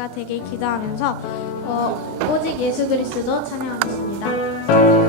아까 되게 기도하면서 오직 예수 그리스도 찬양하겠습니다.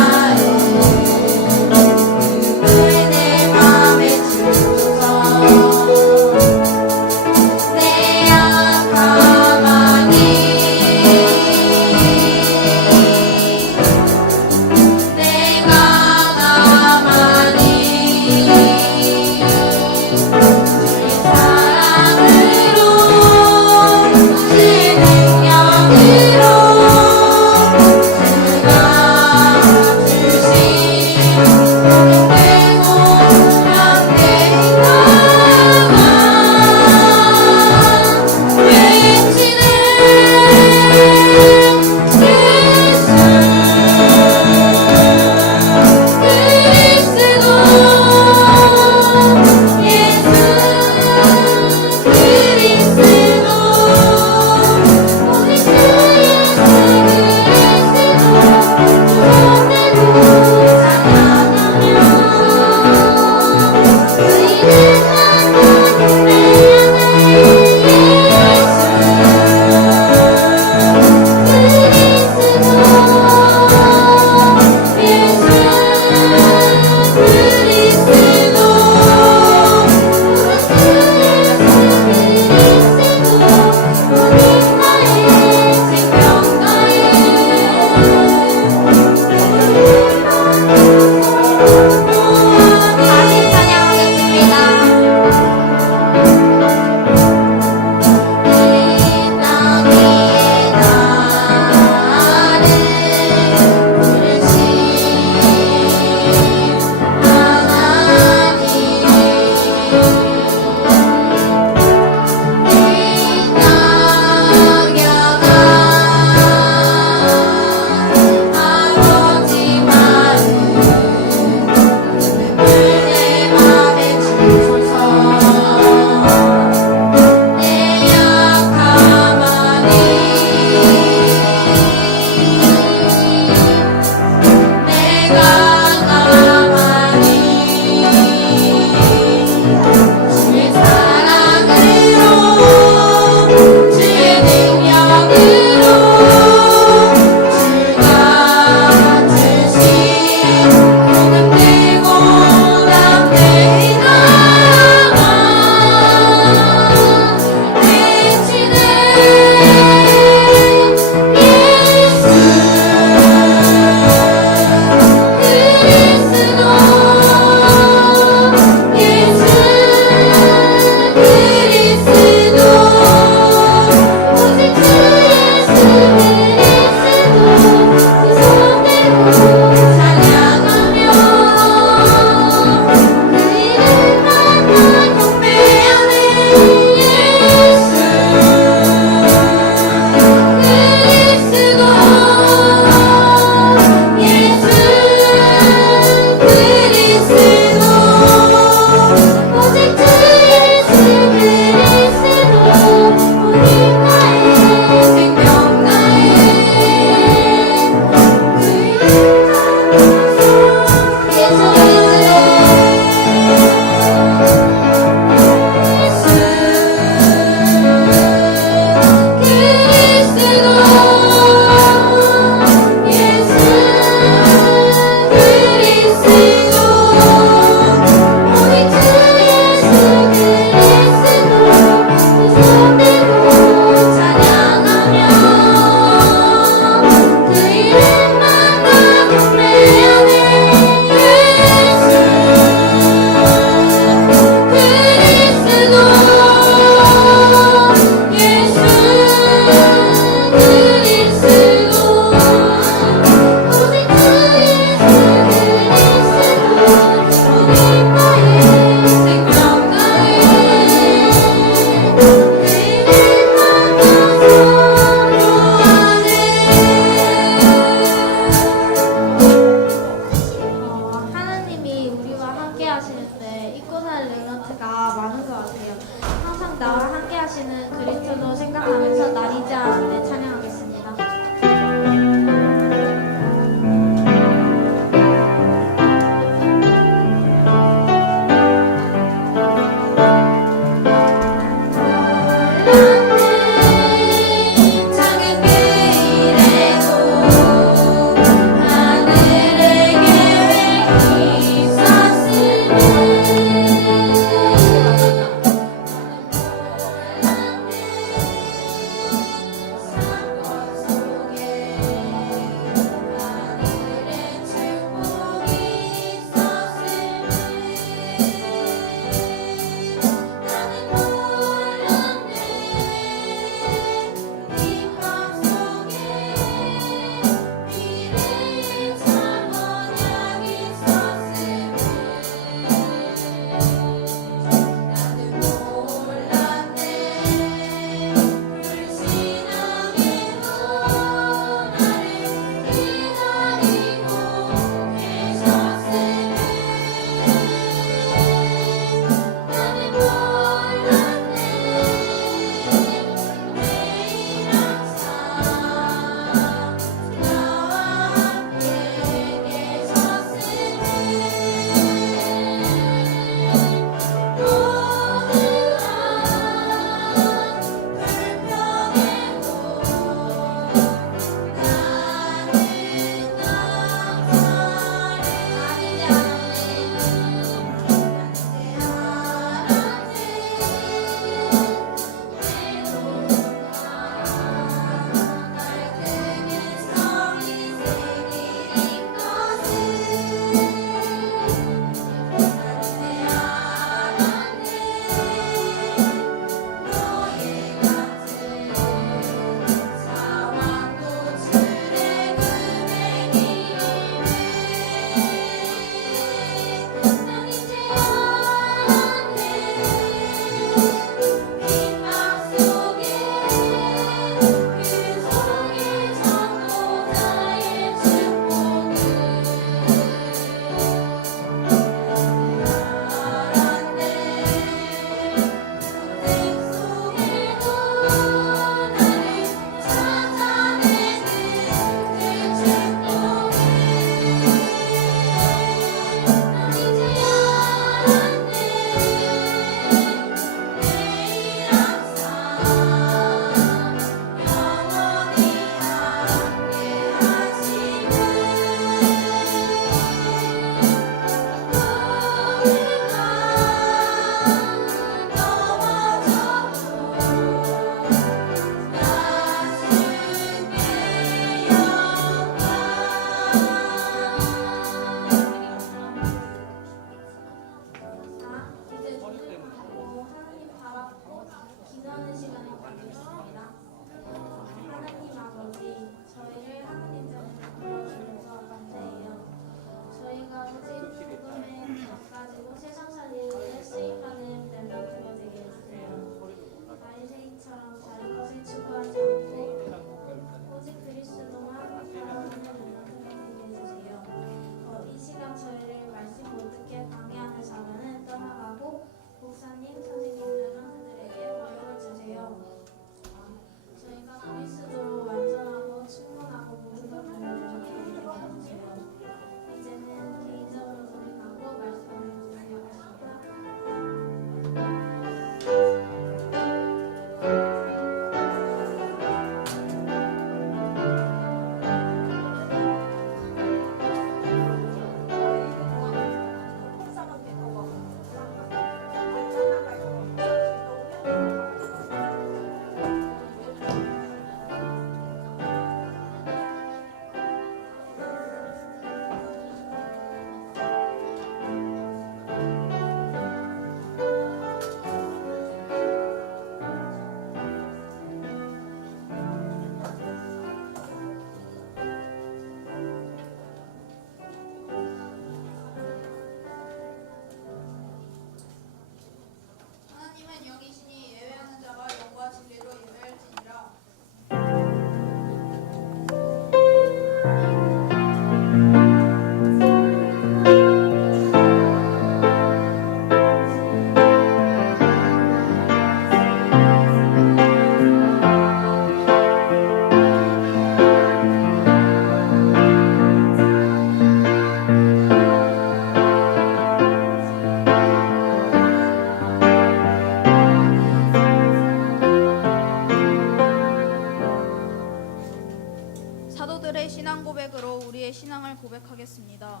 믿습니다.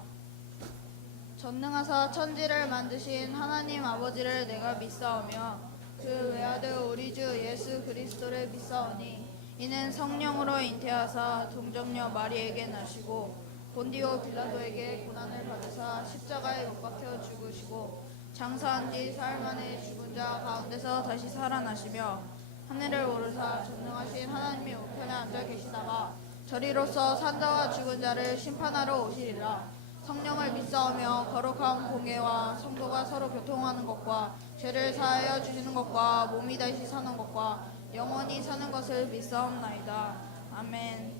전능하사 천지를 만드신 하나님 아버지를 내가 믿사오며 그 외아들 우리 주 예수 그리스도를 믿사오니 이는 성령으로 잉태하사 동정녀 마리에게 나시고 본디오 빌라도에게 고난을 받으사 십자가에 못 박혀 죽으시고 장사한 뒤 사흘 만에 죽은 자 가운데서 다시 살아나시며 하늘을 오르사 전능하신 하나님의 우편에 앉아 계시다가 저리로서 산자와 죽은 자를 심판하러 오시리라. 성령을 믿사오며 거룩한 공예와 성도가 서로 교통하는 것과 죄를 사하여 주시는 것과 몸이 다시 사는 것과 영원히 사는 것을 믿사옵나이다. 아멘.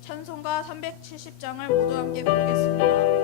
찬송가 370장을 모두 함께 부르겠습니다.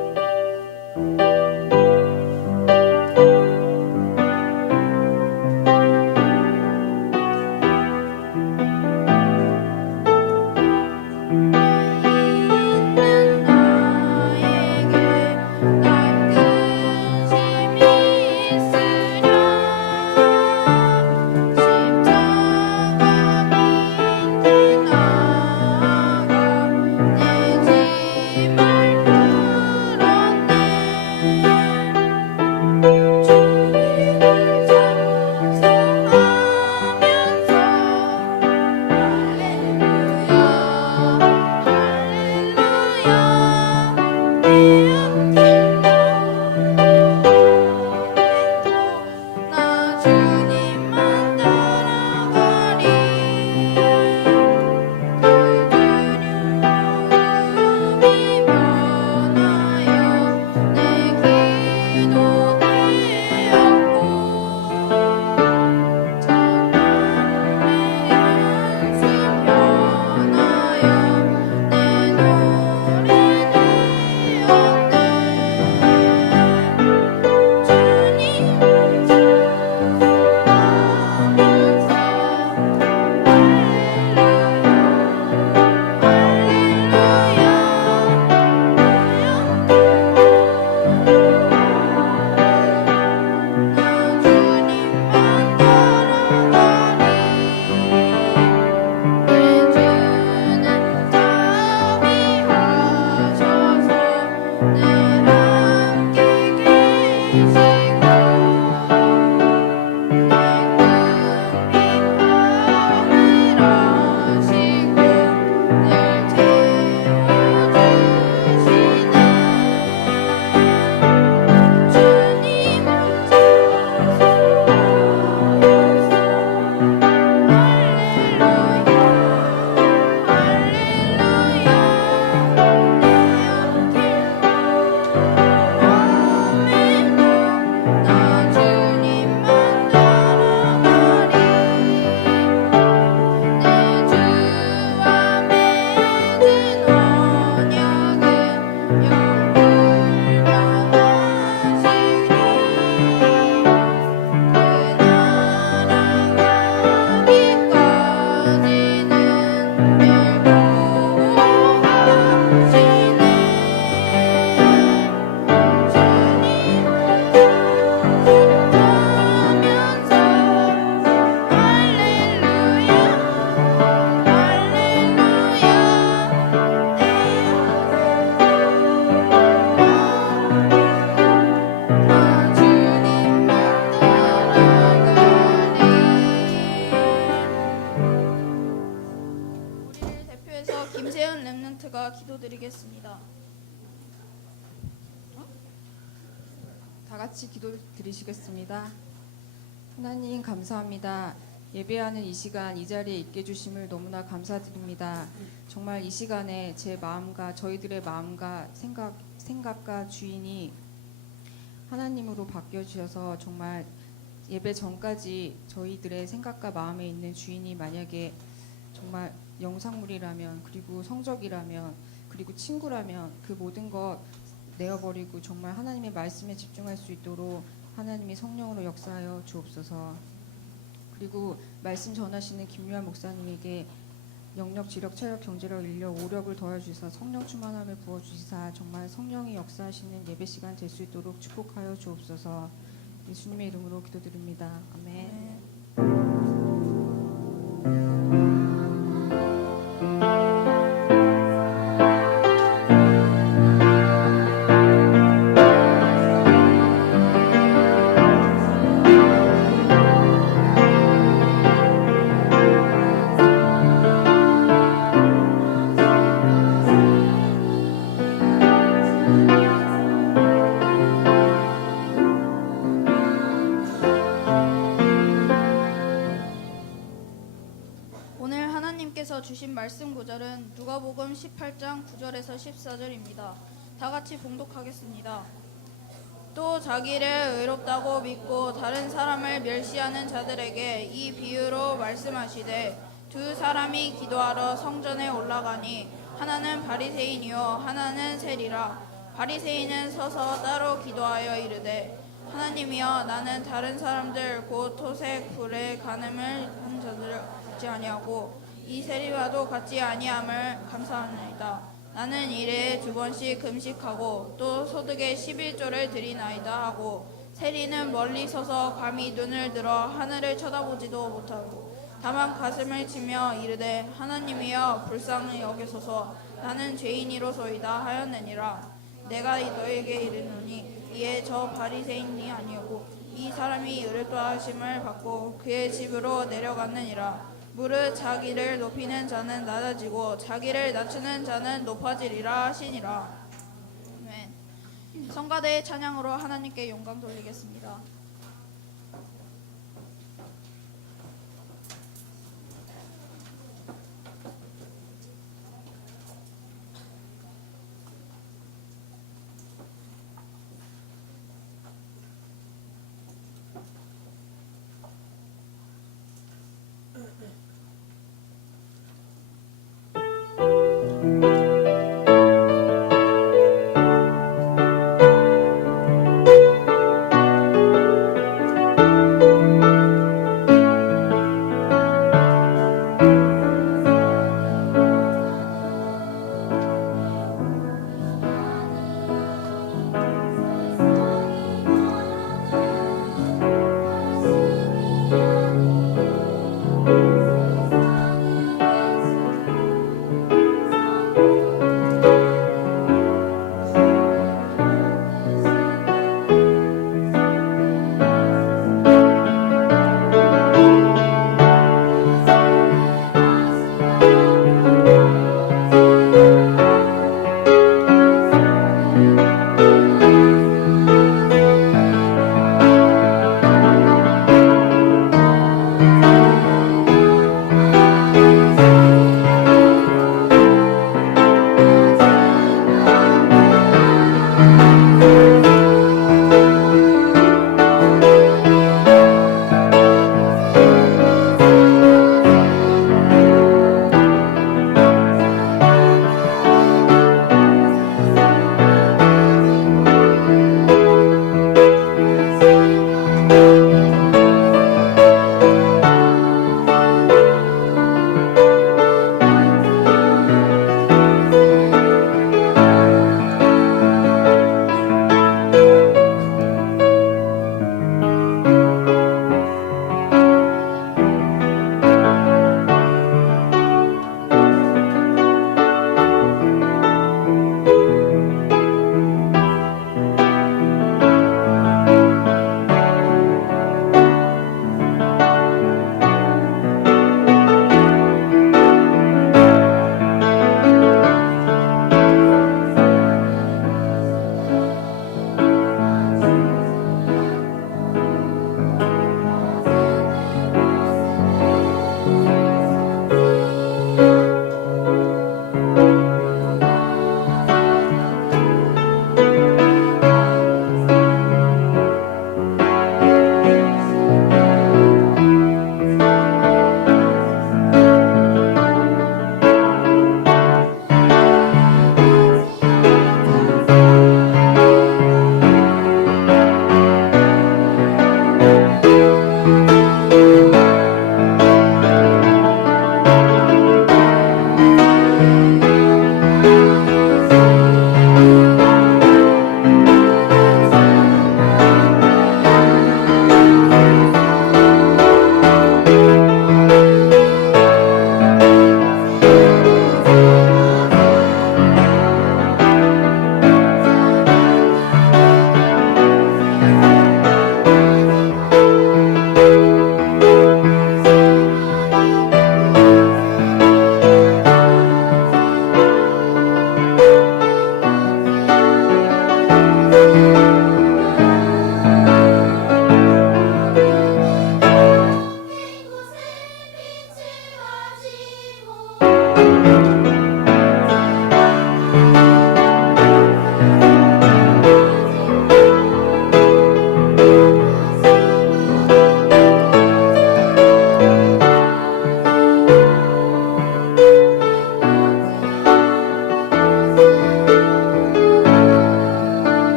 김세현 랩런트가 기도드리겠습니다. 다 같이 기도 드리시겠습니다. 하나님 감사합니다. 예배하는 이 시간 이 자리에 있게 해주심을 너무나 감사드립니다. 정말 이 시간에 제 마음과 저희들의 마음과 생각과 주인이 하나님으로 바뀌어 주셔서 정말 예배 전까지 저희들의 생각과 마음에 있는 주인이 만약에 정말 영상물이라면, 그리고 성적이라면, 그리고 친구라면 그 모든 것 내어버리고 정말 하나님의 말씀에 집중할 수 있도록 하나님이 성령으로 역사하여 주옵소서. 그리고 말씀 전하시는 김유한 목사님에게 영력, 지력, 체력, 경제력, 인력, 오력을 더해주사 성령 충만함을 부어주시사 정말 성령이 역사하시는 예배 시간 될 수 있도록 축복하여 주옵소서. 예수님의 이름으로 기도드립니다. 아멘. 말씀 구절은 누가복음 18장 9절에서 14절입니다. 다 같이 봉독하겠습니다. 또 자기를 의롭다고 믿고 다른 사람을 멸시하는 자들에게 이 비유로 말씀하시되 두 사람이 기도하러 성전에 올라가니 하나는 바리새인이요 하나는 세리라. 바리새인은 서서 따로 기도하여 이르되 하나님이여 나는 다른 사람들 곧 토색 불에 간음을 한 자들을 같지 아니하고 이 세리와도 같지 아니함을 감사합니다. 나는 일에 2번씩 금식하고 또 소득의 11조를 드리나이다 하고 세리는 멀리 서서 감히 눈을 들어 하늘을 쳐다보지도 못하고 다만 가슴을 치며 이르되 하나님이여 불쌍히 여기소서 나는 죄인이로소이다 하였느니라. 내가 너에게 이르노니 이에 저 바리새인이 아니오고 이 사람이 의롭다 하심을 받고 그의 집으로 내려갔느니라. 무릇 자기를 높이는 자는 낮아지고 자기를 낮추는 자는 높아지리라 하시니라. 아멘. 성가대의 찬양으로 하나님께 영광 돌리겠습니다.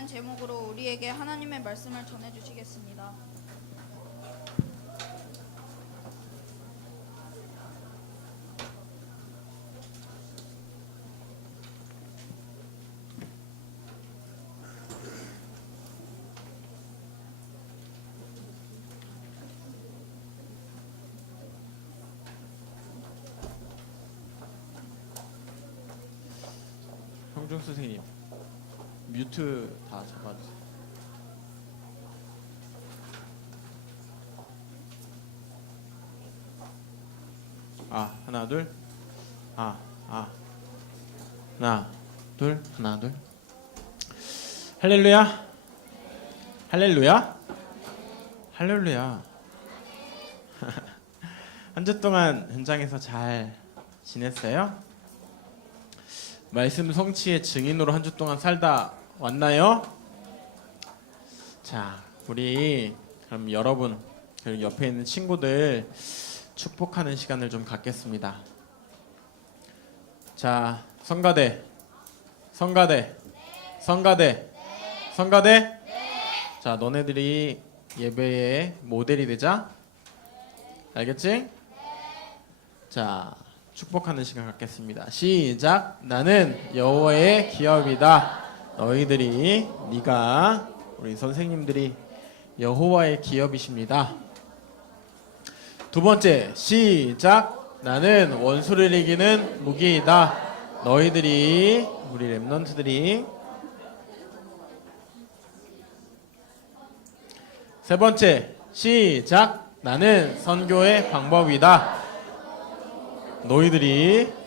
라는 제목으로 우리에게 하나님의 말씀을 전해 주시겠습니다. 형중 선생님 뮤트 다 잡아주세요. 하나 둘. 하나 둘. 하나 둘. 할렐루야. 할렐루야. 할렐루야. 한 주 동안 현장에서 잘 지냈어요? 말씀 성취의 증인으로 한 주 동안 살다 왔나요? 자, 우리 그럼 여러분 그리고 옆에 있는 친구들 축복하는 시간을 좀 갖겠습니다. 자, 성가대, 성가대, 성가대, 성가대. 자, 너네들이 예배의 모델이 되자. 알겠지? 자, 축복하는 시간 갖겠습니다. 시작. 나는 여호와의 기업이다. 너희들이 네가 우리 선생님들이 여호와의 기업이십니다. 두 번째 시작. 나는 원수를 이기는 무기이다. 너희들이 우리 렘넌트들이. 세 번째 시작. 나는 선교의 방법이다. 너희들이.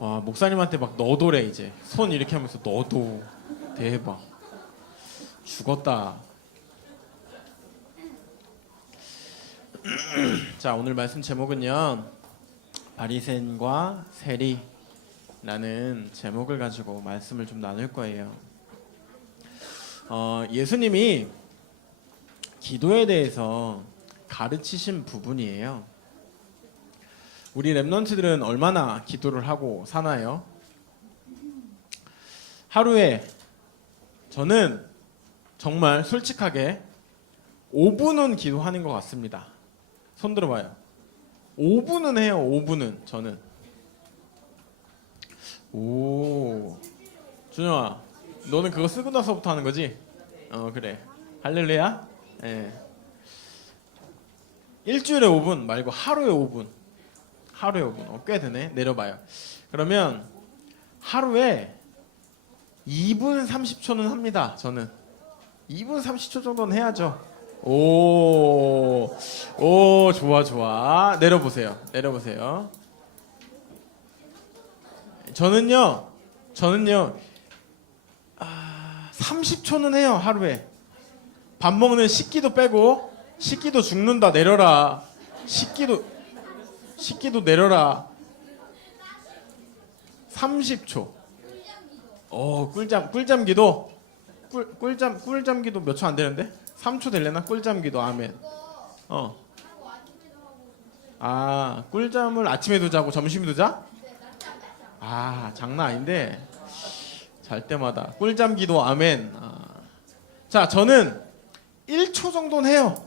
와, 목사님한테 막 너도래. 이제 손 이렇게 하면서 너도. 대박. 죽었다. 자, 오늘 말씀 제목은요, 바리새인과 세리라는 제목을 가지고 말씀을 좀 나눌 거예요. 예수님이 기도에 대해서 가르치신 부분이에요. 우리 렘넌트들은 얼마나 기도를 하고 사나요? 하루에 저는 정말 솔직하게 5분은 기도하는 것 같습니다. 손 들어봐요. 5분은 해요. 5분은 저는. 오, 준영아, 너는 그거 쓰고 나서부터 하는 거지? 그래. 할렐루야. 예. 일주일에 5분 말고 하루에 5분. 하루에 5분. 꽤 되네. 내려봐요. 그러면 하루에 2분 30초는 합니다. 저는 2분 30초 정도는 해야죠. 오, 좋아, 좋아. 내려보세요. 내려보세요. 저는요, 30초는 해요. 하루에. 밥 먹는 식기도 빼고. 식기도 죽는다. 내려라. 식기도 내려라. 30초. 꿀잠 기도. 꿀잠 기도 몇 초 안 되는데? 3초 될래나? 꿀잠 기도. 아멘. 꿀잠을 아침에도 자고 점심에도 자? 장난 아닌데. 잘 때마다 꿀잠 기도. 아멘. 자, 저는 1초 정도는 해요.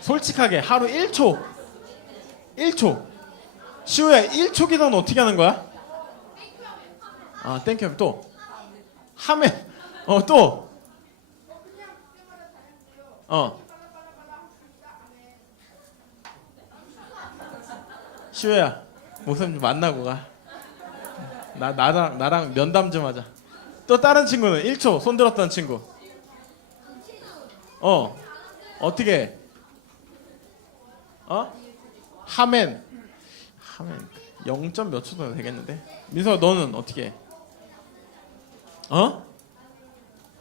솔직하게 하루 1초. 시우야, 1초 기도는 어떻게 하는 거야? 땡큐. 또 하면 또 시우야, 목사님 좀 만나고 가. 나랑 면담 좀 하자. 또 다른 친구는 1초 손 들었던 친구. 어떻게? 하멘 0. 몇 초 정도 되겠는데? 민서가 너는 어떻게 해?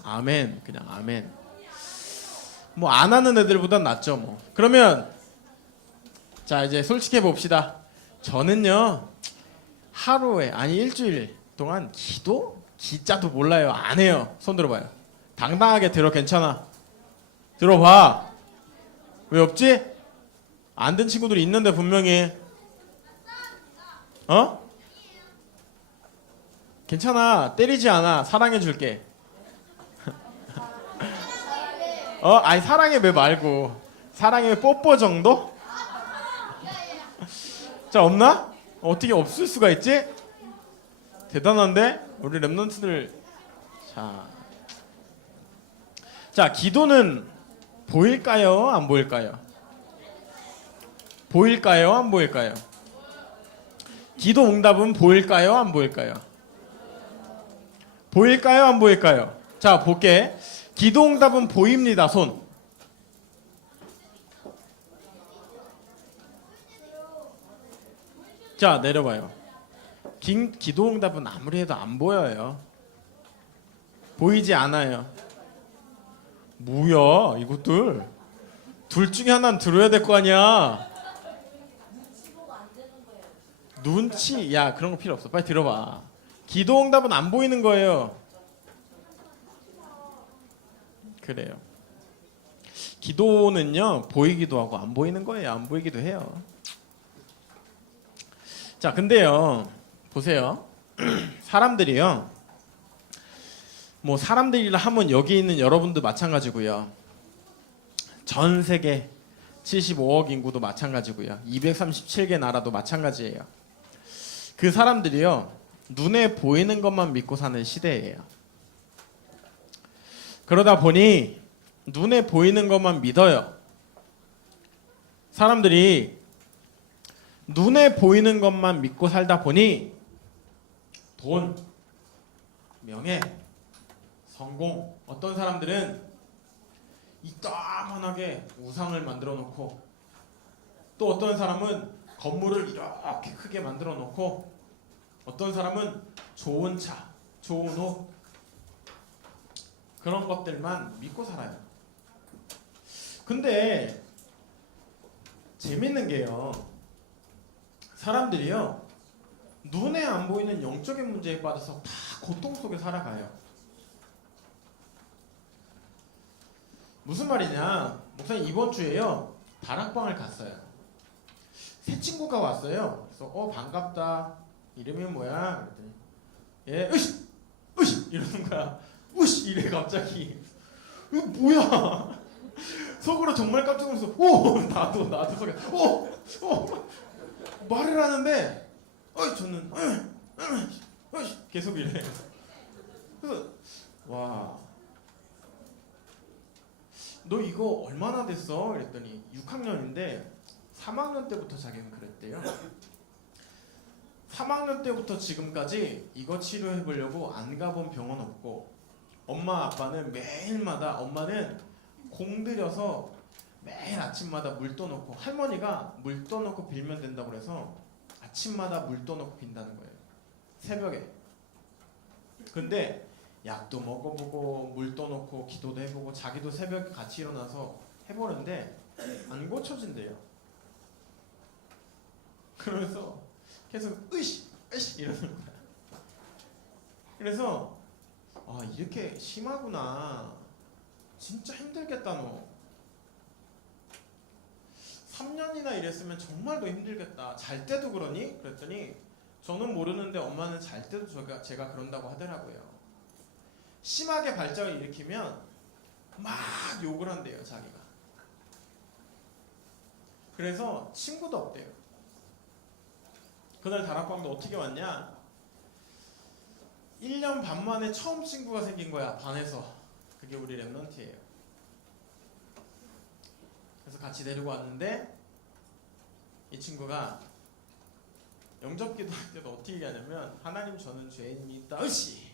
아멘. 그냥 아멘. 뭐 안 하는 애들보단 낫죠 뭐. 그러면 자, 이제 솔직해 봅시다. 저는요, 하루에 일주일 동안 기자도 몰라요. 안 해요. 손 들어봐요. 당당하게 들어. 괜찮아. 들어봐. 왜 없지? 안 된 친구들이 있는데 분명히. 괜찮아. 때리지 않아. 사랑해 줄게. 아니 사랑해 왜 말고. 사랑해 왜 뽀뽀 정도? 자, 없나? 어떻게 없을 수가 있지? 대단한데? 우리 랩런트들. 자, 기도는 보일까요? 안 보일까요? 보일까요? 안 보일까요? 기도 응답은 보일까요? 안 보일까요? 보일까요? 안 보일까요? 자, 볼게. 기도 응답은 보입니다. 손. 자, 내려봐요. 기도 응답은 아무리 해도 안 보여요. 보이지 않아요. 뭐야 이것들. 둘 중에 하나는 들어야 될 거 아니야. 눈치. 야, 그런 거 필요 없어. 빨리 들어봐. 기도 응답은 안 보이는 거예요. 그래요. 기도는요 보이기도 하고 안 보이는 거예요. 안 보이기도 해요. 자, 근데요 보세요. 사람들이요, 뭐 사람들이라 하면 여기 있는 여러분도 마찬가지고요, 전 세계 75억 인구도 마찬가지고요, 237개 나라도 마찬가지예요. 그 사람들이요 눈에 보이는 것만 믿고 사는 시대예요. 그러다 보니 눈에 보이는 것만 믿어요. 사람들이 눈에 보이는 것만 믿고 살다 보니 돈, 명예, 성공, 어떤 사람들은 이따만하게 우상을 만들어 놓고, 또 어떤 사람은 건물을 이렇게 크게 만들어 놓고, 어떤 사람은 좋은 차, 좋은 옷, 그런 것들만 믿고 살아요. 근데 재밌는 게요, 사람들이요 눈에 안 보이는 영적인 문제에 빠져서 다 고통 속에 살아가요. 무슨 말이냐, 목사님 이번 주에요 다락방을 갔어요. 새 친구가 왔어요. 그래서 반갑다, 이름이 뭐야? 그랬더니 예, 으시 으시 이러는 거야. 으시 이래 갑자기. 이거 뭐야? 속으로 정말 깜짝 놀라서 나도 속에 말을 하는데 저는 계속 이래. 그래서 와, 너 이거 얼마나 됐어? 그랬더니 6학년인데 3학년 때부터 자기는 그랬대요. 3학년 때부터 지금까지 이거 치료해 보려고 안 가본 병원 없고, 엄마 아빠는 매일마다, 엄마는 공들여서 매일 아침마다 물 떠놓고, 할머니가 물 떠놓고 빌면 된다고 그래서 아침마다 물 떠놓고 빈다는 거예요, 새벽에. 근데 약도 먹어보고 물 떠놓고 기도도 해보고 자기도 새벽에 같이 일어나서 해보는데 안 고쳐진대요. 그러면서 계속 으이씨 이러는 거야. 그래서 이렇게 심하구나, 진짜 힘들겠다 너. 3년이나 일했으면 정말 더 힘들겠다. 잘 때도 그러니? 그랬더니 저는 모르는데 엄마는 잘 때도 제가 그런다고 하더라고요. 심하게 발작을 일으키면 막 욕을 한대요, 자기가. 그래서 친구도 없대요. 그날 다락방도 어떻게 왔냐, 1년 반 만에 처음 친구가 생긴 거야, 반에서. 그게 우리 랩런트예요. 그래서 같이 데리고 왔는데 이 친구가 영접 기도할 때도 어떻게 얘기하냐면, 하나님 저는 죄인입니다. 으씨.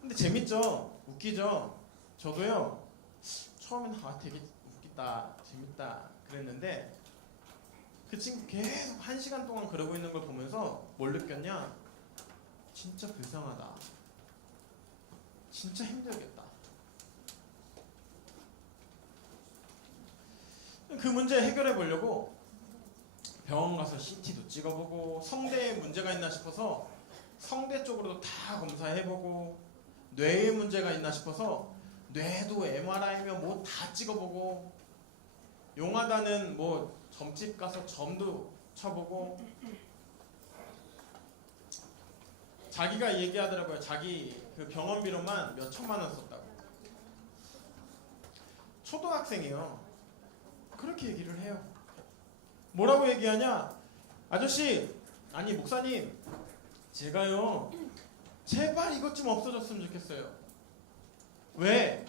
근데 재밌죠? 웃기죠? 저도요 처음에는 되게 웃기다, 재밌다 그랬는데 그 친구 계속 1시간 동안 그러고 있는 걸 보면서 뭘 느꼈냐, 진짜 불쌍하다, 진짜 힘들겠다. 그 문제 해결해 보려고 병원 가서 CT도 찍어보고, 성대에 문제가 있나 싶어서 성대 쪽으로도 다 검사해보고, 뇌에 문제가 있나 싶어서 뇌도 MRI면 뭐 다 찍어보고, 용하다는 뭐 점집 가서 점도 쳐보고, 자기가 얘기하더라고요. 자기 그 병원비로만 몇 천만 원 썼다고. 초등학생이요. 그렇게 얘기를 해요. 뭐라고 얘기하냐? 아저씨, 아니 목사님, 제가요 제발 이것 좀 없어졌으면 좋겠어요. 왜?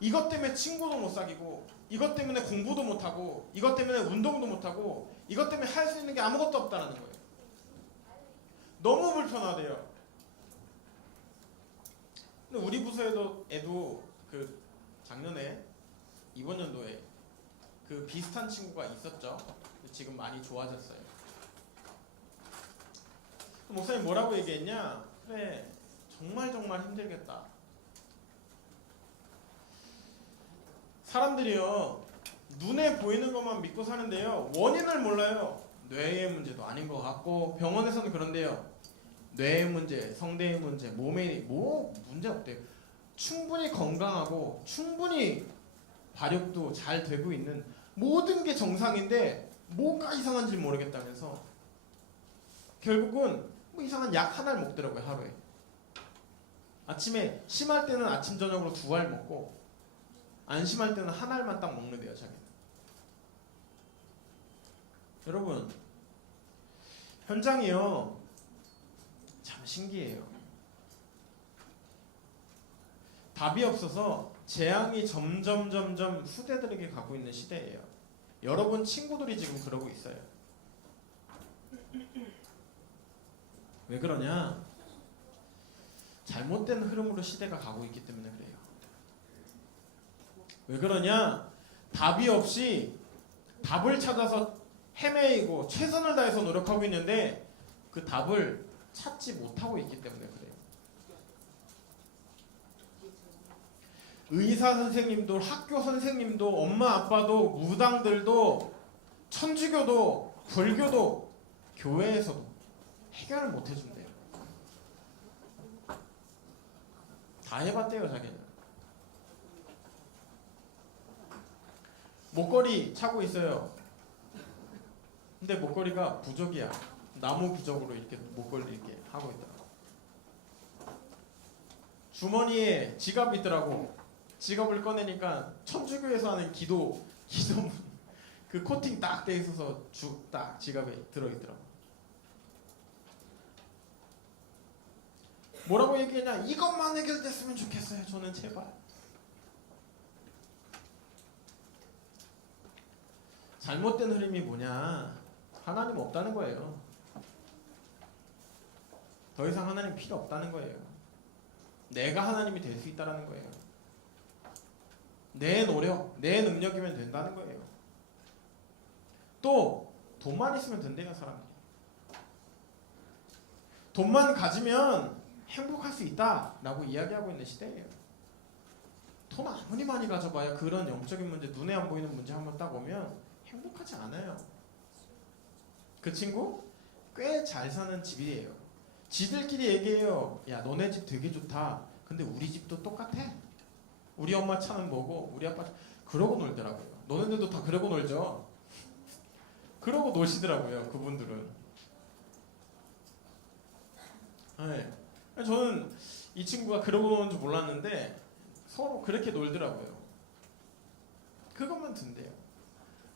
이것 때문에 친구도 못 사귀고, 이것 때문에 공부도 못하고, 이것 때문에 운동도 못하고, 이것 때문에 할 수 있는 게 아무것도 없다는 거예요. 너무 불편하대요. 근데 우리 부서에도 그 작년에 이번 연도에 그 비슷한 친구가 있었죠. 근데 지금 많이 좋아졌어요. 목사님 뭐라고 얘기했냐? 그래, 정말 힘들겠다. 사람들이요, 눈에 보이는 것만 믿고 사는데요, 원인을 몰라요. 뇌의 문제도 아닌 것 같고, 병원에서는 그런데요, 뇌의 문제, 성대의 문제, 몸에 문제 없대요. 충분히 건강하고 충분히 발육도 잘 되고 있는, 모든 게 정상인데 뭐가 이상한지 모르겠다면서 결국은 뭐 이상한 약 하나를 먹더라고요. 하루에 아침에 심할 때는 아침 저녁으로 2알 먹고, 안 심할 때는 한 알만 딱 먹는데요, 자기는. 여러분, 현장이요 참 신기해요. 답이 없어서 재앙이 점점 후대들에게 가고 있는 시대예요. 여러분 친구들이 지금 그러고 있어요. 왜 그러냐? 잘못된 흐름으로 시대가 가고 있기 때문에 그래요. 왜 그러냐? 답이 없이 답을 찾아서 헤매이고 최선을 다해서 노력하고 있는데 그 답을 찾지 못하고 있기 때문에 그래요. 의사 선생님도, 학교 선생님도, 엄마 아빠도, 무당들도, 천주교도, 불교도, 교회에서도 해결을 못 해준대요. 다 해봤대요, 자기는. 목걸이 차고 있어요. 근데 목걸이가 부적이야. 나무 부적으로 이렇게 목걸이 이렇게 하고 있더라고. 주머니에 지갑이 있더라고. 지갑을 꺼내니까 천주교에서 하는 기도문 그 코팅 딱 돼 있어서 딱 지갑에 들어있더라고. 뭐라고 얘기했냐? 이것만 해결됐으면 좋겠어요. 저는 제발. 잘못된 흐름이 뭐냐? 하나님 없다는 거예요. 더 이상 하나님 필요 없다는 거예요. 내가 하나님이 될 수 있다는 거예요. 내 노력, 내 능력이면 된다는 거예요. 또 돈만 있으면 된대요, 사람들이. 돈만 가지면 행복할 수 있다라고 이야기하고 있는 시대예요. 돈 아무리 많이 가져봐야 그런 영적인 문제, 눈에 안 보이는 문제 한번 딱 오면 행복하지 않아요. 그 친구 꽤 잘 사는 집이에요. 지들끼리 얘기해요. 야, 너네 집 되게 좋다. 근데 우리 집도 똑같아. 우리 엄마 차는 뭐고 우리 아빠 그러고 놀더라고요. 너네들도 다 그러고 놀죠. 그러고 노시더라고요, 그분들은. 네. 저는 이 친구가 그러고 노는 줄 몰랐는데 서로 그렇게 놀더라고요. 그것만 든대요.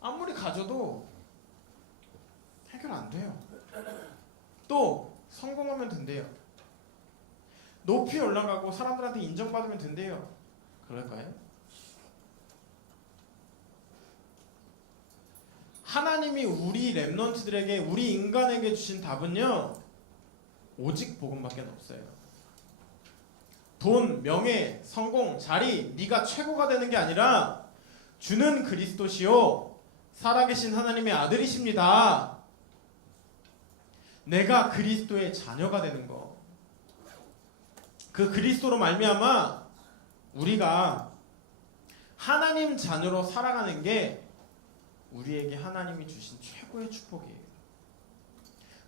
아무리 가져도 해결 안 돼요. 또 성공하면 된대요. 높이 올라가고 사람들한테 인정받으면 된대요. 그럴까요? 하나님이 우리 렘넌트들에게, 우리 인간에게 주신 답은요, 오직 복음밖에 없어요. 돈, 명예, 성공, 자리, 네가 최고가 되는 게 아니라 주는 그리스도시요 살아계신 하나님의 아들이십니다. 내가 그리스도의 자녀가 되는 거. 그 그리스도로 말미암아 우리가 하나님 자녀로 살아가는 게 우리에게 하나님이 주신 최고의 축복이에요.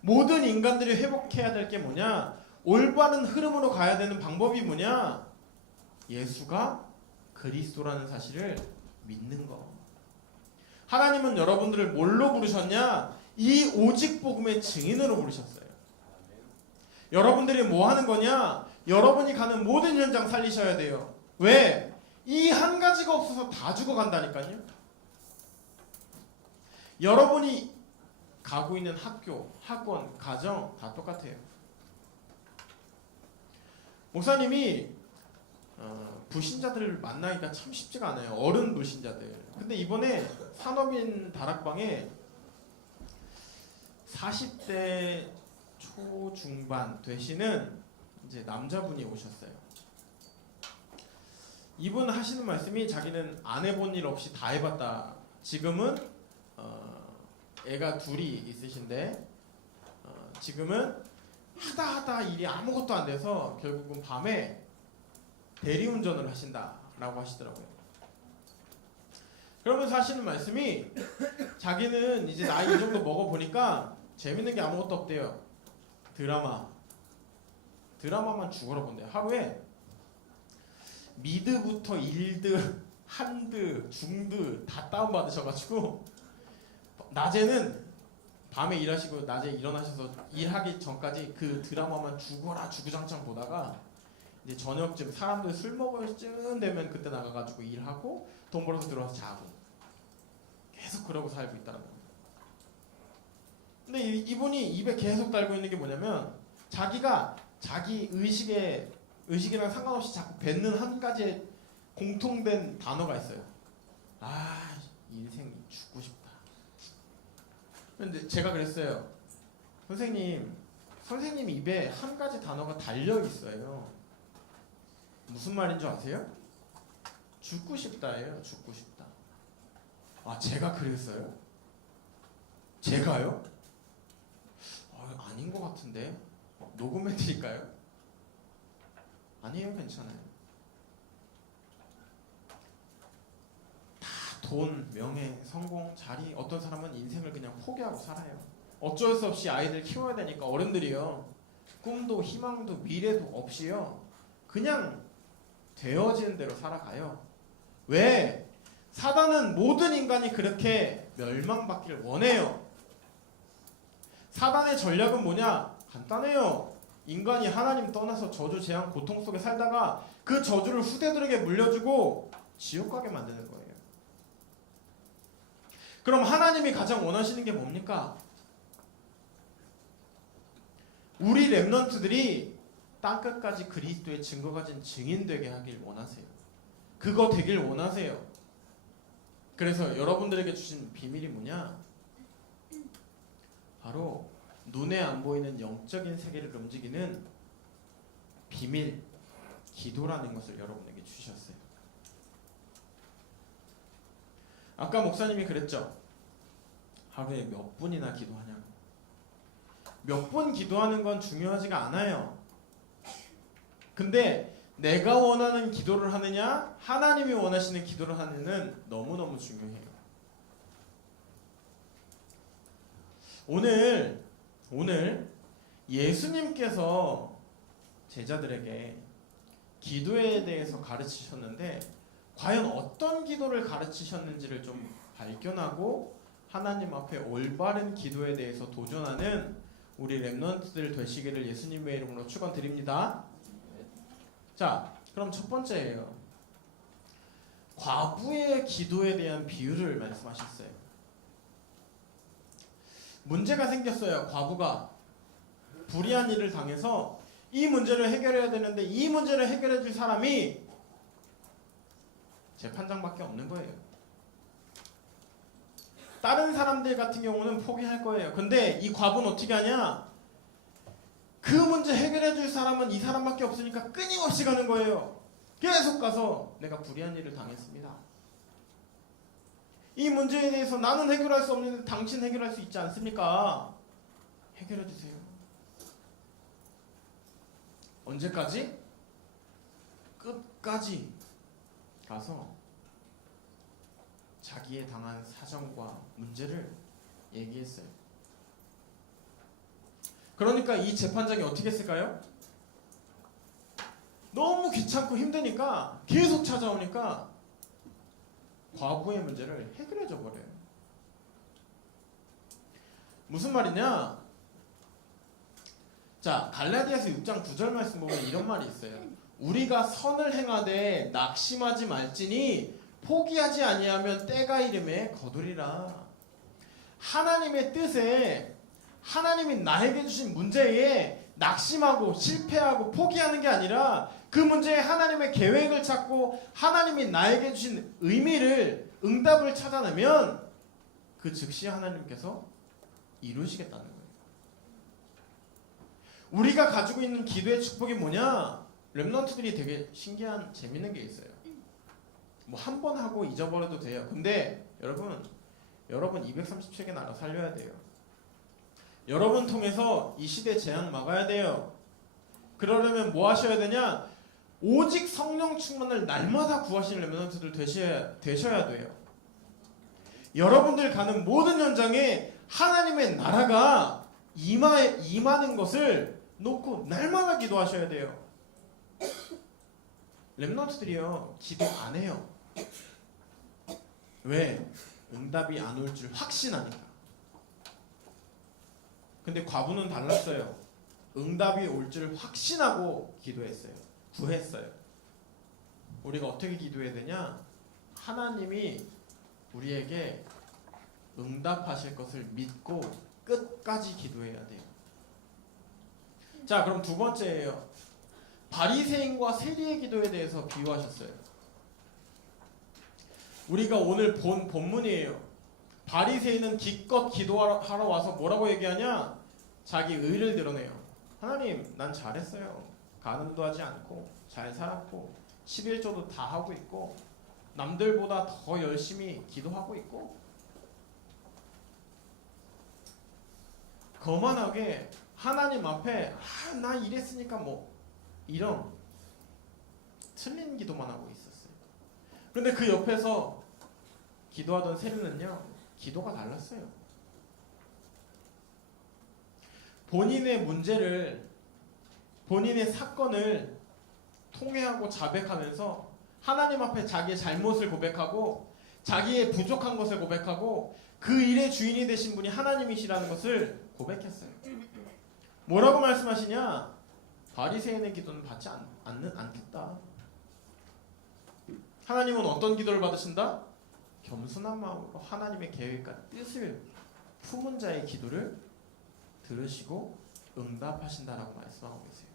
모든 인간들이 회복해야 될 게 뭐냐? 올바른 흐름으로 가야 되는 방법이 뭐냐? 예수가 그리스도라는 사실을 믿는 거. 하나님은 여러분들을 뭘로 부르셨냐? 이 오직 복음의 증인으로 부르셨어요. 여러분들이 뭐 하는 거냐? 여러분이 가는 모든 현장 살리셔야 돼요. 왜? 이 한 가지가 없어서 다 죽어간다니까요. 여러분이 가고 있는 학교, 학원, 가정 다 똑같아요. 목사님이 불신자들을 만나기가 참 쉽지가 않아요. 어른 불신자들. 근데 이번에 산업인 다락방에 40대 초중반 되시는 이제 남자분이 오셨어요. 이분 하시는 말씀이 자기는 안 해본 일 없이 다 해봤다. 지금은 애가 둘이 있으신데 지금은 하다 일이 아무것도 안 돼서 결국은 밤에 대리운전을 하신다라고 하시더라고요. 그러면서 하시는 말씀이 자기는 이제 나이 이 정도 먹어보니까 재밌는 게 아무것도 없대요. 드라마만 죽어라 본대요. 하루에 미드부터 일드, 한드, 중드 다 다운받으셔가지고 낮에는 밤에 일하시고 낮에 일어나셔서 일하기 전까지 그 드라마만 죽어라 주구장창 보다가 이제 저녁쯤 사람들 술 먹을 쯤 되면 그때 나가가지고 일하고 돈 벌어서 들어와서 자고 계속 그러고 살고 있다는 겁니다. 근데 이분이 입에 계속 달고 있는 게 뭐냐면 자기가 자기 의식이랑 상관없이 자꾸 뱉는 한 가지의 공통된 단어가 있어요. 아, 인생 죽고 싶다. 근데 제가 그랬어요. 선생님 입에 한 가지 단어가 달려 있어요. 무슨 말인 줄 아세요? 죽고 싶다예요. 죽고 싶다. 아, 제가 그랬어요? 제가요? 아닌 것 같은데. 녹음해 드릴까요? 아니에요, 괜찮아요. 다 돈, 명예, 성공, 자리, 어떤 사람은 인생을 그냥 포기하고 살아요. 어쩔 수 없이 아이들 키워야 되니까 어른들이요. 꿈도 희망도 미래도 없이요. 그냥 되어지는 대로 살아가요. 왜? 사단은 모든 인간이 그렇게 멸망받기를 원해요. 사단의 전략은 뭐냐? 간단해요. 인간이 하나님 떠나서 저주, 재앙, 고통 속에 살다가 그 저주를 후대들에게 물려주고 지옥 가게 만드는 거예요. 그럼 하나님이 가장 원하시는 게 뭡니까? 우리 렘넌트들이 땅끝까지 그리스도의 증거 가진 증인 되게 하길 원하세요. 그거 되길 원하세요. 그래서 여러분들에게 주신 비밀이 뭐냐? 바로 눈에 안 보이는 영적인 세계를 움직이는 비밀, 기도라는 것을 여러분에게 주셨어요. 아까 목사님이 그랬죠. 하루에 몇 분이나 기도하냐고. 몇 분 기도하는 건 중요하지가 않아요. 근데 내가 원하는 기도를 하느냐, 하나님이 원하시는 기도를 하느냐는 너무너무 중요해요. 오늘 예수님께서 제자들에게 기도에 대해서 가르치셨는데 과연 어떤 기도를 가르치셨는지를 좀 발견하고 하나님 앞에 올바른 기도에 대해서 도전하는 우리 렘넌트들 되시기를 예수님의 이름으로 축원드립니다. 자, 그럼 첫 번째예요. 과부의 기도에 대한 비유를 말씀하셨어요. 문제가 생겼어요. 과부가 불의한 일을 당해서 이 문제를 해결해야 되는데 이 문제를 해결해 줄 사람이 재판장밖에 없는 거예요. 다른 사람들 같은 경우는 포기할 거예요. 근데 이 과부는 어떻게 하냐? 그 문제 해결해 줄 사람은 이 사람밖에 없으니까 끊임없이 가는 거예요. 계속 가서 내가 불의한 일을 당했습니다. 이 문제에 대해서 나는 해결할 수 없는데 당신 해결할 수 있지 않습니까? 해결해 주세요. 언제까지? 끝까지 가서 자기의 당한 사정과 문제를 얘기했어요. 그러니까 이 재판장이 어떻게 했을까요? 너무 귀찮고 힘드니까 계속 찾아오니까 과부의 문제를 해결해 줘 버려요. 무슨 말이냐? 자, 갈라디아서 6장 9절 말씀 보면 이런 말이 있어요. 우리가 선을 행하되 낙심하지 말지니 포기하지 아니하면 때가 이름에 거두리라. 하나님의 뜻에, 하나님이 나에게 주신 문제에 낙심하고 실패하고 포기하는 게 아니라 그 문제에 하나님의 계획을 찾고 하나님이 나에게 주신 의미를, 응답을 찾아내면 그 즉시 하나님께서 이루시겠다는 거예요. 우리가 가지고 있는 기도의 축복이 뭐냐? 렘넌트들이 되게 신기한, 재밌는 게 있어요. 뭐 한 번 하고 잊어버려도 돼요. 근데 여러분 237개 나라 살려야 돼요. 여러분 통해서 이 시대 재앙 막아야 돼요. 그러려면 뭐 하셔야 되냐? 오직 성령 충만을 날마다 구하시는 렘넌트들 되셔야 돼요. 여러분들 가는 모든 현장에 하나님의 나라가 임하는 것을 놓고 날마다 기도하셔야 돼요. 렘넌트들이요, 기도 안 해요. 왜? 응답이 안 올 줄 확신하니까. 근데 과부는 달랐어요. 응답이 올 줄 확신하고 기도했어요. 구했어요. 우리가 어떻게 기도해야 되냐? 하나님이 우리에게 응답하실 것을 믿고 끝까지 기도해야 돼요. 자, 그럼 두 번째예요. 바리새인과 세리의 기도에 대해서 비유하셨어요. 우리가 오늘 본 본문이에요. 바리새인은 기껏 기도하러 와서 뭐라고 얘기하냐? 자기 의를 드러내요. 하나님, 난 잘했어요. 간음도 하지 않고 잘 살았고 11조도 다 하고 있고 남들보다 더 열심히 기도하고 있고, 거만하게 하나님 앞에 나 이랬으니까 뭐 이런 틀린 기도만 하고 있었어요. 그런데 그 옆에서 기도하던 세리는요, 기도가 달랐어요. 본인의 문제를, 본인의 사건을 통회하고 자백하면서 하나님 앞에 자기의 잘못을 고백하고 자기의 부족한 것을 고백하고 그 일의 주인이 되신 분이 하나님이시라는 것을 고백했어요. 뭐라고 말씀하시냐? 바리새인의 기도는 받지 않겠다. 하나님은 어떤 기도를 받으신다? 겸손한 마음으로 하나님의 계획과 뜻을 품은 자의 기도를 들으시고 응답하신다라고 말씀하고 계세요.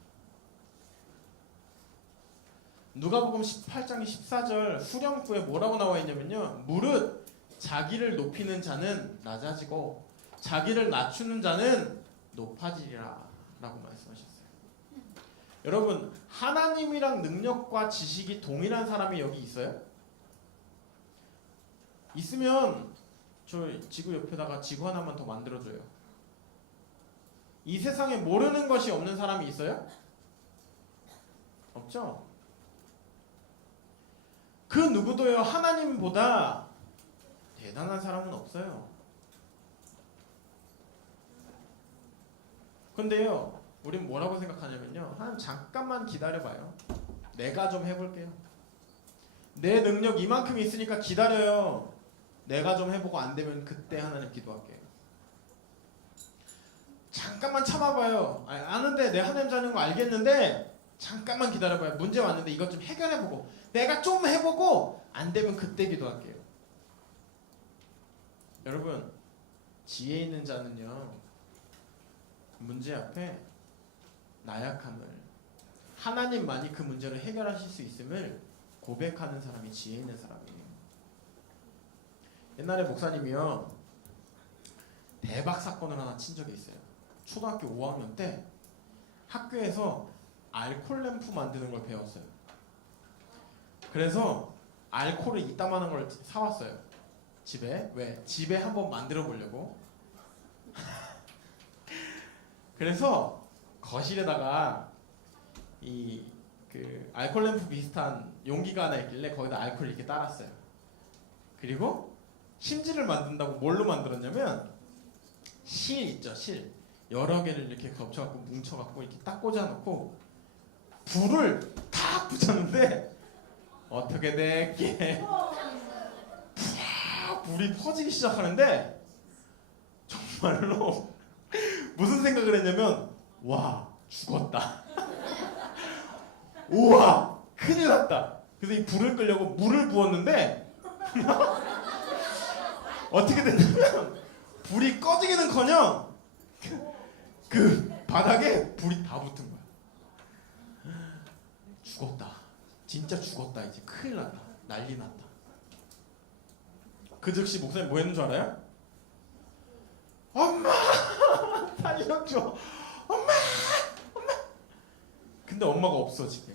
누가복음 18장 14절 후렴구에 뭐라고 나와 있냐면요, 무릇 자기를 높이는 자는 낮아지고 자기를 낮추는 자는 높아지리라 라고 말씀하셨어요. 여러분, 하나님이랑 능력과 지식이 동일한 사람이 여기 있어요? 있으면 저 지구 옆에다가 지구 하나만 더 만들어줘요. 이 세상에 모르는 것이 없는 사람이 있어요? 없죠? 그 누구도요, 하나님보다 대단한 사람은 없어요. 근데요, 우린 뭐라고 생각하냐면요, 하나님 잠깐만 기다려봐요. 내가 좀 해볼게요. 내 능력 이만큼 있으니까 기다려요. 내가 좀 해보고 안 되면 그때 하나님 기도할게요. 잠깐만 참아봐요. 아는데 내 하나님 자는 거 알겠는데 잠깐만 기다려봐요. 문제 왔는데 이것 좀 해결해보고 내가 좀 해보고 안 되면 그때 기도할게요. 여러분, 지혜 있는 자는요, 문제 앞에 나약함을, 하나님만이 그 문제를 해결하실 수 있음을 고백하는 사람이 지혜 있는 사람이에요. 옛날에 목사님이요, 대박 사건을 하나 친 적이 있어요. 초등학교 5학년 때 학교에서 알콜 램프 만드는 걸 배웠어요. 그래서 알콜을 이따만한 걸 사왔어요. 집에. 왜? 집에 한번 만들어 보려고. 그래서 거실에다가 그 알콜 램프 비슷한 용기가 하나 있길래 거기다 알콜을 이렇게 따랐어요. 그리고 심지를 만든다고 뭘로 만들었냐면, 실 있죠, 실. 여러 개를 이렇게 겹쳐갖고 뭉쳐갖고 이렇게 딱 꽂아놓고 불을 탁 붙였는데 어떻게 됐게 불이 퍼지기 시작하는데 정말로 무슨 생각을 했냐면, 와, 죽었다. 우와, 큰일 났다. 그래서 이 불을 끄려고 물을 부었는데 어떻게 됐냐면 불이 꺼지기는커녕 그 바닥에 불이 다 붙은 거야. 죽었다. 진짜 죽었다. 이제 큰일 났다. 난리 났다. 그 즉시 목사님 뭐 했는 줄 알아요? 엄마! 살려줘. 엄마! 엄마! 근데 엄마가 없어 집에.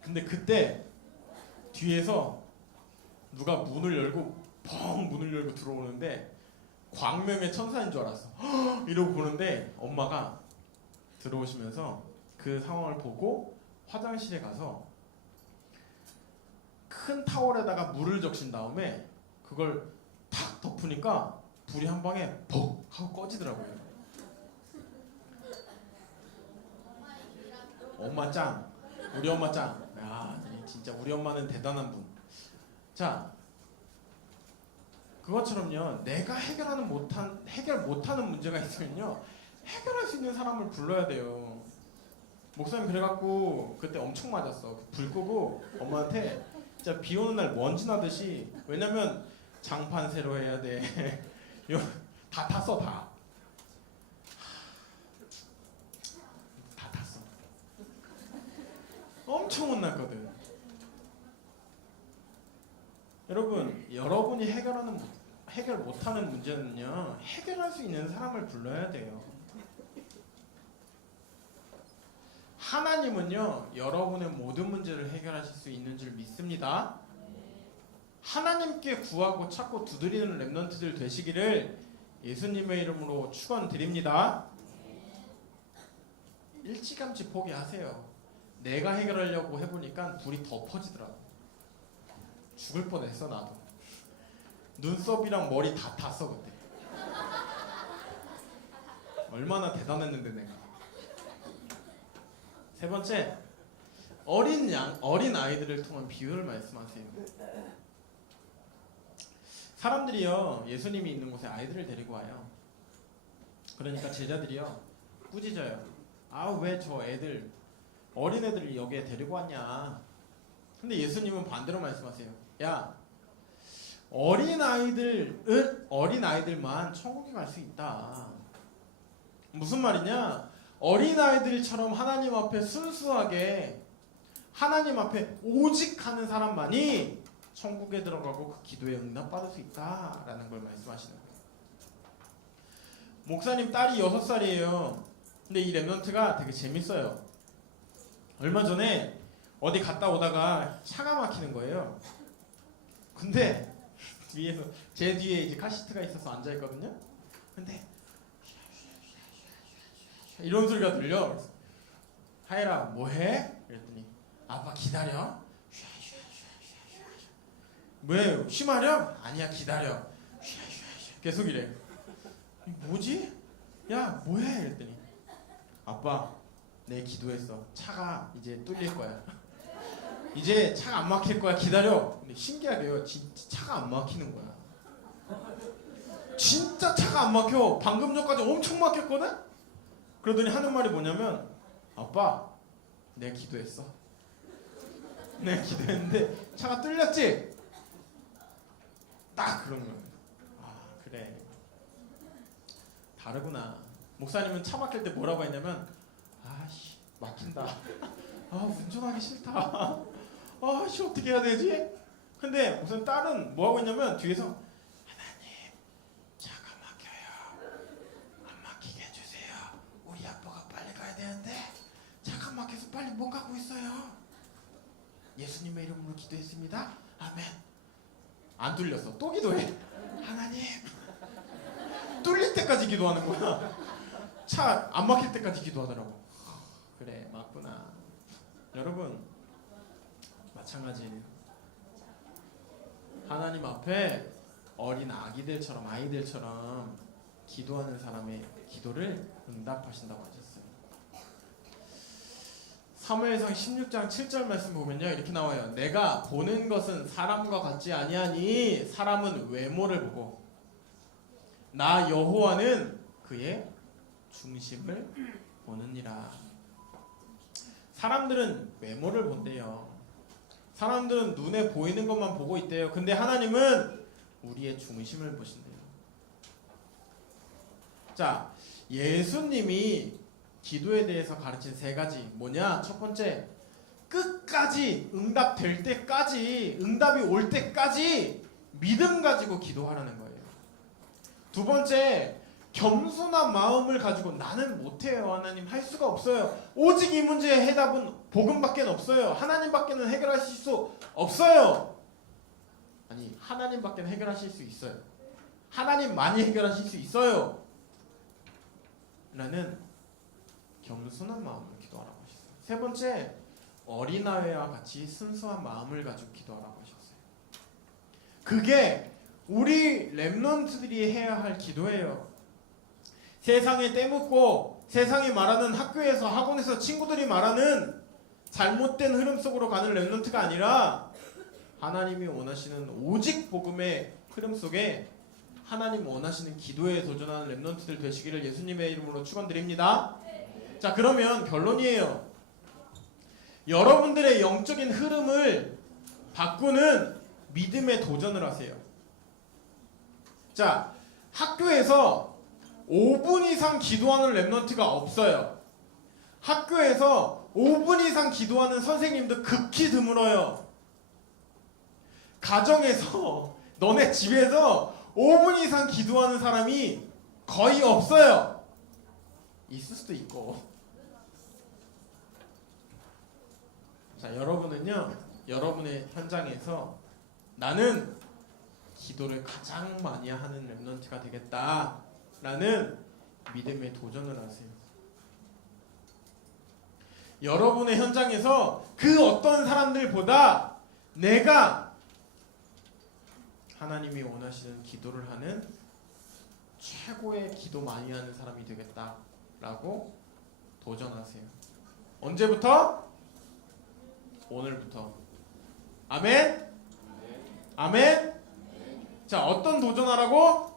근데 그때 뒤에서 누가 문을 열고 펑 문을 열고 들어오는데 광명의 천사인 줄 알았어. 이러고 보는데 엄마가 들어오시면서 그 상황을 보고 화장실에 가서 큰 타월에다가 물을 적신 다음에 그걸 탁 덮으니까 불이 한 방에 퍽 하고 꺼지더라고요. 엄마 짱. 우리 엄마 짱. 야, 진짜 우리 엄마는 대단한 분. 자, 그것처럼요. 내가 해결 못하는 문제가 있으면요. 해결할 수 있는 사람을 불러야 돼요. 목사님 그래갖고 그때 엄청 맞았어. 불 끄고 엄마한테 진짜 비 오는 날 먼지 나듯이. 왜냐면 장판 새로 해야 돼. 다 탔어 다. 다 탔어. 엄청 혼났거든. 여러분, 여러분이 해결 못하는 문제는요. 해결할 수 있는 사람을 불러야 돼요. 하나님은요. 여러분의 모든 문제를 해결하실 수 있는 줄 믿습니다. 하나님께 구하고 찾고 두드리는 렘넌트들 되시기를 예수님의 이름으로 축원드립니다. 일찌감치 포기하세요. 내가 해결하려고 해보니까 불이 더 퍼지더라고. 죽을 뻔했어 나도. 눈썹이랑 머리 다 탔어 그때. 얼마나 대단했는데 내가. 세 번째, 어린 아이들을 통한 비유를 말씀하세요. 사람들이요 예수님이 있는 곳에 아이들을 데리고 와요. 그러니까 제자들이요 꾸짖어요. 아 왜 저 애들 어린 애들을 여기에 데리고 왔냐. 근데 예수님은 반대로 말씀하세요. 야, 어린 아이들만 천국에 갈 수 있다. 무슨 말이냐? 어린 아이들처럼 하나님 앞에 순수하게 하나님 앞에 오직 하는 사람만이 천국에 들어가고 그 기도에 응답받을 수 있다라는 걸 말씀하시는 거예요. 목사님 딸이 6살이에요. 근데 이 렘넌트가 되게 재밌어요. 얼마 전에 어디 갔다 오다가 차가 막히는 거예요. 근데 뒤에서 제 뒤에 이제 카시트가 있어서 앉아 있거든요. 근데 이런 소리가 들려. 그래서 하이라 뭐해? 그랬더니 아빠 기다려. 왜? 쉬마려? 아니야 기다려. 계속 이래. 뭐지? 야 뭐해? 그랬더니 아빠 내 기도했어. 차가 이제 뚫릴 거야. 이제 차가 안 막힐 거야. 기다려. 근데 신기하게요. 진짜 차가 안 막히는 거야. 진짜 차가 안 막혀. 방금 전까지 엄청 막혔거든? 그러더니 하는 말이 뭐냐면 아빠 내가 기도했어. 내가 기도했는데 차가 뚫렸지? 딱 그런 거예요. 아 그래 다르구나. 목사님은 차 막힐 때 뭐라고 했냐면 아씨 막힌다. 아 운전하기 싫다. 아씨 어떻게 해야 되지? 근데 목사님 딸은 뭐하고 있냐면 뒤에서 하나님 차가 막혀요. 안 막히게 해주세요. 우리 아빠가 빨리 가야 되는데 차가 막혀서 빨리 못 가고 있어요. 예수님의 이름으로 기도했습니다. 아멘. 안 뚫렸어. 또 기도해. 하나님 뚫릴 때까지 기도하는 거야. 차 안 막힐 때까지 기도하더라고. 그래 맞구나. 여러분 마찬가지예요. 하나님 앞에 어린 아이들처럼 기도하는 사람의 기도를 응답하신다고 하셨어요. 사무엘상 16장 7절 말씀 보면요 이렇게 나와요. 내가 보는 것은 사람과 같지 아니하니 사람은 외모를 보고 나 여호와는 그의 중심을 보느니라. 사람들은 외모를 본대요. 사람들은 눈에 보이는 것만 보고 있대요. 근데 하나님은 우리의 중심을 보신대요. 자, 예수님이 기도에 대해서 가르친 세 가지 뭐냐? 첫 번째, 끝까지 응답될 때까지, 응답이 올 때까지 믿음 가지고 기도하라는 거예요. 두 번째, 겸손한 마음을 가지고 나는 못해요. 하나님 할 수가 없어요. 오직 이 문제의 해답은 복음밖에 없어요. 하나님밖에는 해결하실 수 없어요. 아니, 하나님밖에는 해결하실 수 있어요. 하나님만이 해결하실 수 있어요. 라는 겸손한 마음으로 기도하라고 하셨어요. 세 번째, 어린아이와 같이 순수한 마음을 가지고 기도하라고 하셨어요. 그게 우리 렘넌트들이 해야 할 기도예요. 세상에 떼묻고 세상이 말하는 학교에서 학원에서 친구들이 말하는 잘못된 흐름 속으로 가는 렘넌트가 아니라 하나님이 원하시는 오직 복음의 흐름 속에 하나님 원하시는 기도에 도전하는 렘넌트들 되시기를 예수님의 이름으로 축원드립니다. 자, 그러면 결론이에요. 여러분들의 영적인 흐름을 바꾸는 믿음에 도전을 하세요. 자, 학교에서 5분 이상 기도하는 렘넌트가 없어요. 학교에서 5분 이상 기도하는 선생님도 극히 드물어요. 가정에서 너네 집에서 5분 이상 기도하는 사람이 거의 없어요. 있을 수도 있고. 자, 여러분은요, 여러분의 현장에서 나는 기도를 가장 많이 하는 렘넌트가 되겠다 라는 믿음에 도전을 하세요. 여러분의 현장에서 그 어떤 사람들보다 내가 하나님이 원하시는 기도를 하는 최고의 기도 많이 하는 사람이 되겠다라고 도전하세요. 언제부터? 오늘부터. 아멘? 아멘? 자, 어떤 도전하라고?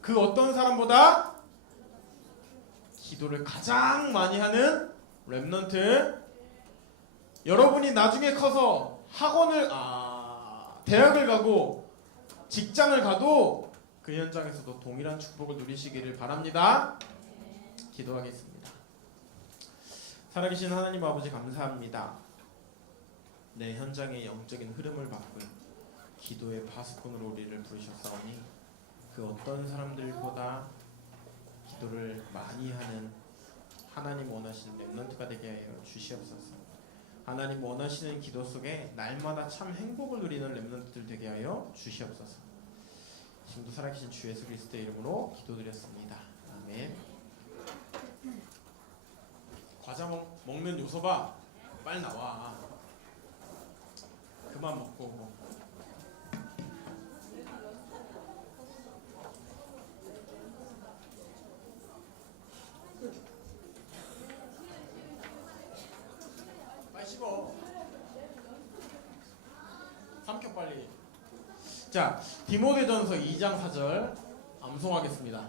그 어떤 사람보다 기도를 가장 많이 하는 렘넌트. 여러분이 나중에 커서 대학을 가고 직장을 가도 그 현장에서도 동일한 축복을 누리시기를 바랍니다. 기도하겠습니다. 살아계신 하나님 아버지 감사합니다. 내 현장의 영적인 흐름을 바꾼 기도의 파수꾼으로 우리를 부르셨사오니 그 어떤 사람들보다 기도를 많이 하는 하나님 원하시는 렘넌트가 되게 하여 주시옵소서. 하나님 원하시는 기도 속에 날마다 참 행복을 누리는 렘넌트들 되게 하여 주시옵소서. 지금도 살아계신 주 예수 그리스도의 이름으로 기도드렸습니다. 아멘. 과자 먹는 요소가 빨리 나와. 그만 먹고. 빨리 씹어. 삼켜 빨리. 자, 디모데전서 2장 4절 암송하겠습니다.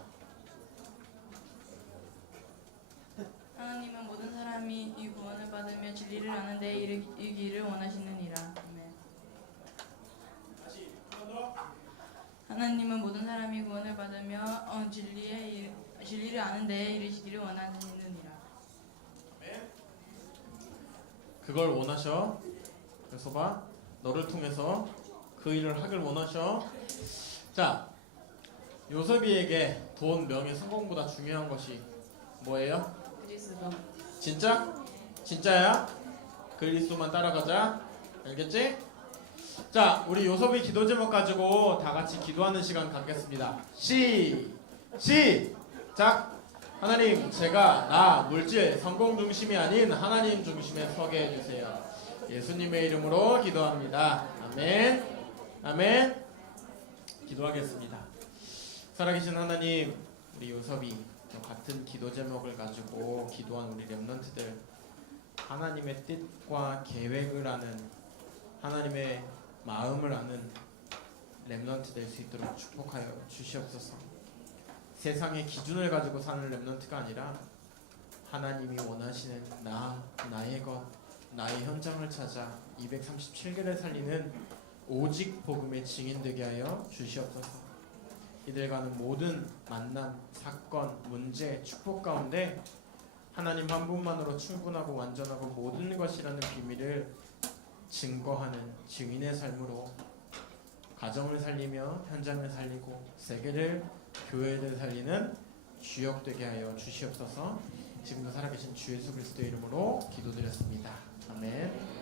하나님은 모든 사람이 이 구원을 받으며 진리를 아는 데에 이르기를 원하시느니라. 아멘. 다시 한 번 더. 하나님은 모든 사람이 구원을 받으며 진리를 아는 데에 이르시기를 원하시느니라. 아멘. 그걸 원하셔. 그래서 봐. 너를 통해서 그 일을 하길 원하셔. 자, 요셉이에게 돈, 명예, 성공보다 중요한 것이 뭐예요? 그리스도. 진짜? 진짜야? 그리스도만 따라가자. 알겠지? 자, 우리 요셉의 기도 제목 가지고 다 같이 기도하는 시간 갖겠습니다. 시작! 하나님, 제가 나 물질, 성공 중심이 아닌 하나님 중심에 서게 해주세요. 예수님의 이름으로 기도합니다. 아멘. 아멘. 기도하겠습니다. 살아계신 하나님, 우리 요셉이 같은 기도 제목을 가지고 기도한 우리 렘넌트들, 하나님의 뜻과 계획을 아는, 하나님의 마음을 아는 렘넌트 될 수 있도록 축복하여 주시옵소서. 세상의 기준을 가지고 사는 렘넌트가 아니라 하나님이 원하시는 나의 것, 나의 현장을 찾아 237개를 살리는 오직 복음의 증인 되게 하여 주시옵소서. 이들과는 모든 만남, 사건, 문제, 축복 가운데 하나님 한 분만으로 충분하고 완전하고 모든 것이라는 비밀을 증거하는 증인의 삶으로 가정을 살리며 현장을 살리고 세계를, 교회를 살리는 주역 되게 하여 주시옵소서. 지금도 살아계신 주 예수 그리스도의 이름으로 기도드렸습니다. 아멘.